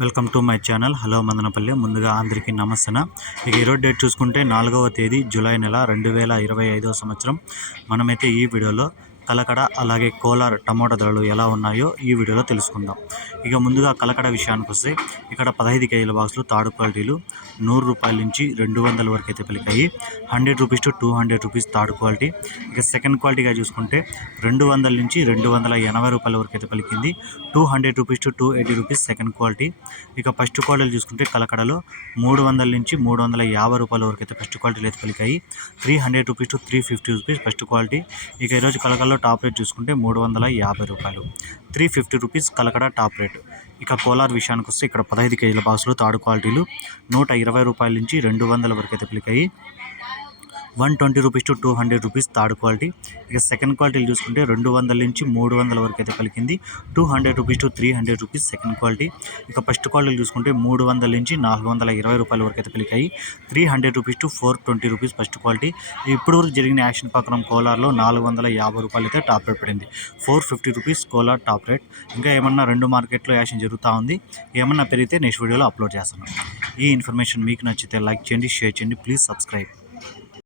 Welcome to my channel. Hello Madanapalli. ముందుగా అందరికీ నమస్తన. ఇక ఈరోజు డేట్ చూసుకుంటే నాలుగవ తేదీ జూలై నెల రెండు వేల ఇరవై ఐదవ సంవత్సరం. మనమైతే ఈ వీడియోలో కలకడ అలాగే కోలార్ టమోటా ధరలు ఎలా ఉన్నాయో ఈ వీడియోలో తెలుసుకుందాం. ఇక ముందుగా కలకడ విషయానికి వస్తే ఇక్కడ పదహైదు కేజీల బాక్సులు తాడు క్వాలిటీలు నూరు రూపాయల నుంచి రెండు వందల వరకు అయితే పలికాయి. Hundred rupees to two hundred rupees third quality. ఇక సెకండ్ క్వాలిటీగా చూసుకుంటే రెండు వందల నుంచి రెండు వందల ఎనభై రూపాయల వరకు అయితే పలికింది. Two hundred rupees to two eighty rupees second quality. ఇక ఫస్ట్ క్వాలిటీలు చూసుకుంటే కలకడలో మూడు వందల నుంచి మూడు వందల యాభై రూపాయల వరకు అయితే ఫస్ట్ క్వాలిటీలు అయితే పలికాయి. Three hundred rupees to three fifty rupees first quality. ఇక ఈరోజు కలకడలో టాప్ రేట్ చూసుకుంటే మూడు వందల యాభై రూపాయలు. Three fifty rupees Kalakada top rate. ఇక కోలార్ విషయానికి వస్తే ఇక్కడ పదహైదు కేజీల బాక్సులు తాడు క్వాలిటీలు నూట ఇరవై రూపాయల నుంచి రెండు వందల వరకు అయితే పిలికాయి. One twenty rupees to two hundred rupees third quality. ఇక సెకండ్ క్వాలిటీలు చూసుకుంటే రెండు వందల నుంచి మూడు వందల వరకు అయితే పలికింది two hundred rupees to three hundred rupees second quality. ఇక ఫస్ట్ క్వాలిటీలు చూసుకుంటే మూడు వందల నుంచి నాలుగు వందల ఇరవై రూపాయల వరకు అయితే పలికాయి three hundred rupees to four twenty rupees first quality. ఇప్పుడు వరకు జరిగిన యాక్షన్ ప్రకారం కోలార్లో నాలుగు వందల యాభై రూపాయలు అయితే టాప్ రేట్ పడింది. Four fifty rupees Kolar top rate. ఇంకా ఏమన్నా రెండు మార్కెట్లో యాక్షన్ జరుగుతూ ఉంది? ఏమన్నా పెరిగితే నెక్స్ట్ వీడియోలో అప్లోడ్ చేస్తాను. ఈ ఇన్ఫర్మేషన్ మీకు నచ్చితే లైక్ చేయండి షేర్ చేయండి. Please subscribe.